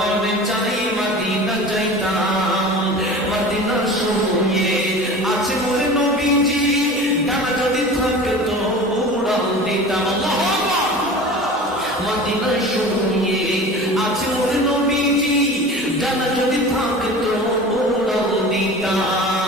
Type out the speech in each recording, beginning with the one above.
মনে চাই মদিনা যাইতাম মদিনা সময়ে আছে মোর নবীজি। ডানা যদি থাকতো উড়াল দিতাম। মদিনা সময়ে আছে মোর নবীজি। ডানা যদি থাকতো উড়াল দিতাম।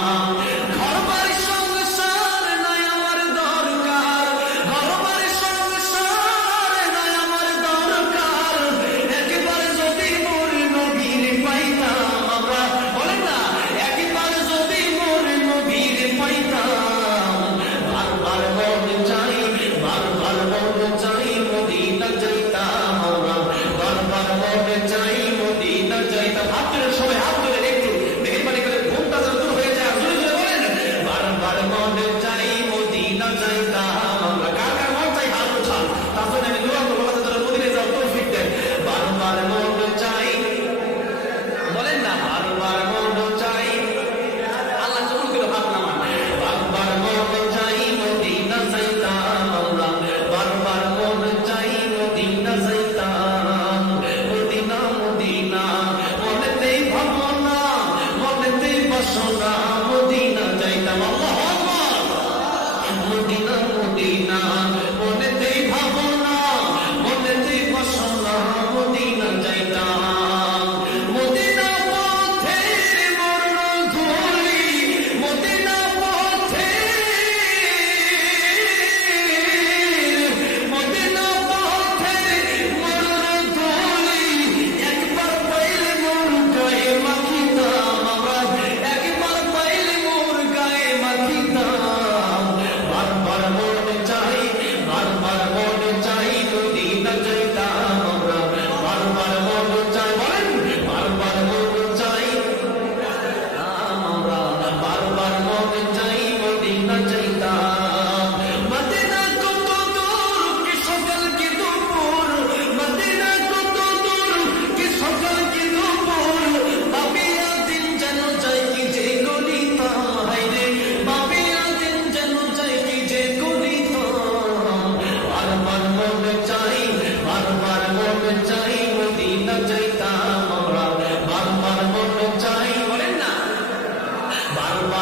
the bondage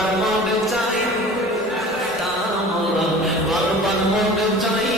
One more time.